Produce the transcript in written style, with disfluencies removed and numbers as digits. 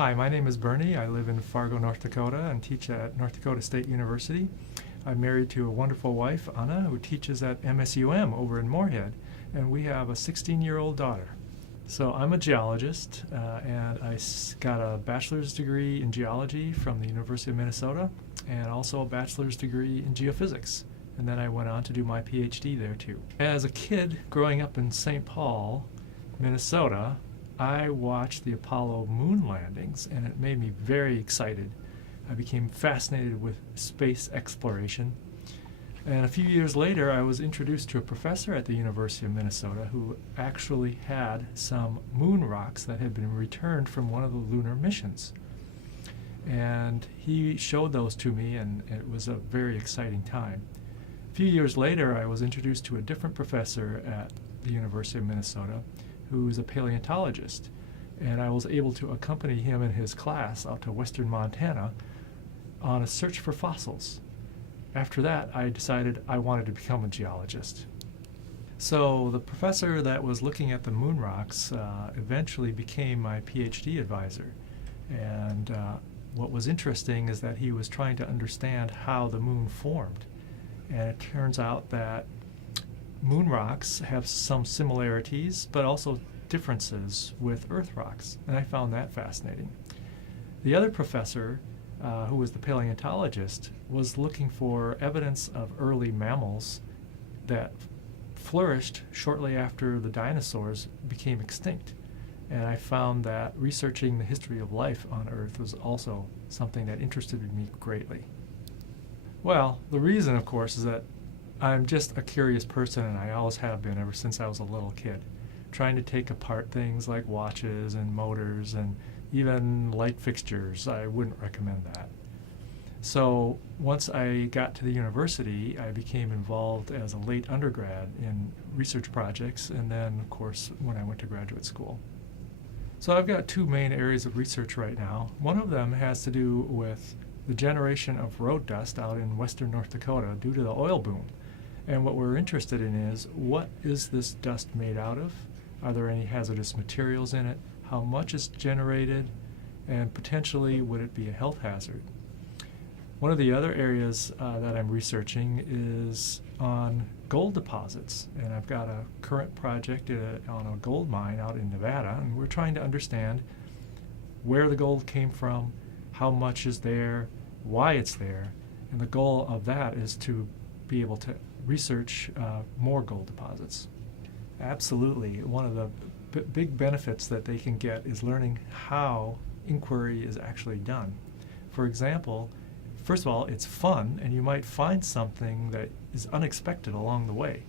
Hi, my name is Bernie. I live in Fargo, North Dakota and teach at North Dakota State University. I'm married to a wonderful wife, Anna, who teaches at MSUM over in Moorhead, and we have a 16-year-old daughter. So I'm a geologist, and I got a bachelor's degree in geology from the University of Minnesota, and also a bachelor's degree in geophysics. And then I went on to do my PhD there too. As a kid growing up in St. Paul, Minnesota, I watched the Apollo moon landings, and it made me very excited. I became fascinated with space exploration. And a few years later, I was introduced to a professor at the University of Minnesota who actually had some moon rocks that had been returned from one of the lunar missions. And he showed those to me, and it was a very exciting time. A few years later, I was introduced to a different professor at the University of Minnesota who is a paleontologist, and I was able to accompany him and his class out to western Montana on a search for fossils. After that, I decided I wanted to become a geologist. So the professor that was looking at the moon rocks eventually became my PhD advisor. And what was interesting is that he was trying to understand how the moon formed. And it turns out that moon rocks have some similarities, but also differences with Earth rocks, and I found that fascinating. The other professor, who was the paleontologist, was looking for evidence of early mammals that flourished shortly after the dinosaurs became extinct. And I found that researching the history of life on Earth was also something that interested me greatly. Well, the reason, of course, is that I'm just a curious person, and I always have been ever since I was a little kid, trying to take apart things like watches and motors and even light fixtures. I wouldn't recommend that. So once I got to the university, I became involved as a late undergrad in research projects, and then, of course, when I went to graduate school. So I've got two main areas of research right now. One of them has to do with the generation of road dust out in western North Dakota due to the oil boom. And what we're interested in is, what is this dust made out of? Are there any hazardous materials in it? How much is generated? And potentially, would it be a health hazard? One of the other areas that I'm researching is on gold deposits. And I've got a current project on a gold mine out in Nevada, and we're trying to understand where the gold came from, how much is there, why it's there. And the goal of that is to be able to research more gold deposits. Absolutely. One of the big benefits that they can get is learning how inquiry is actually done. For example, first of all, it's fun, and you might find something that is unexpected along the way.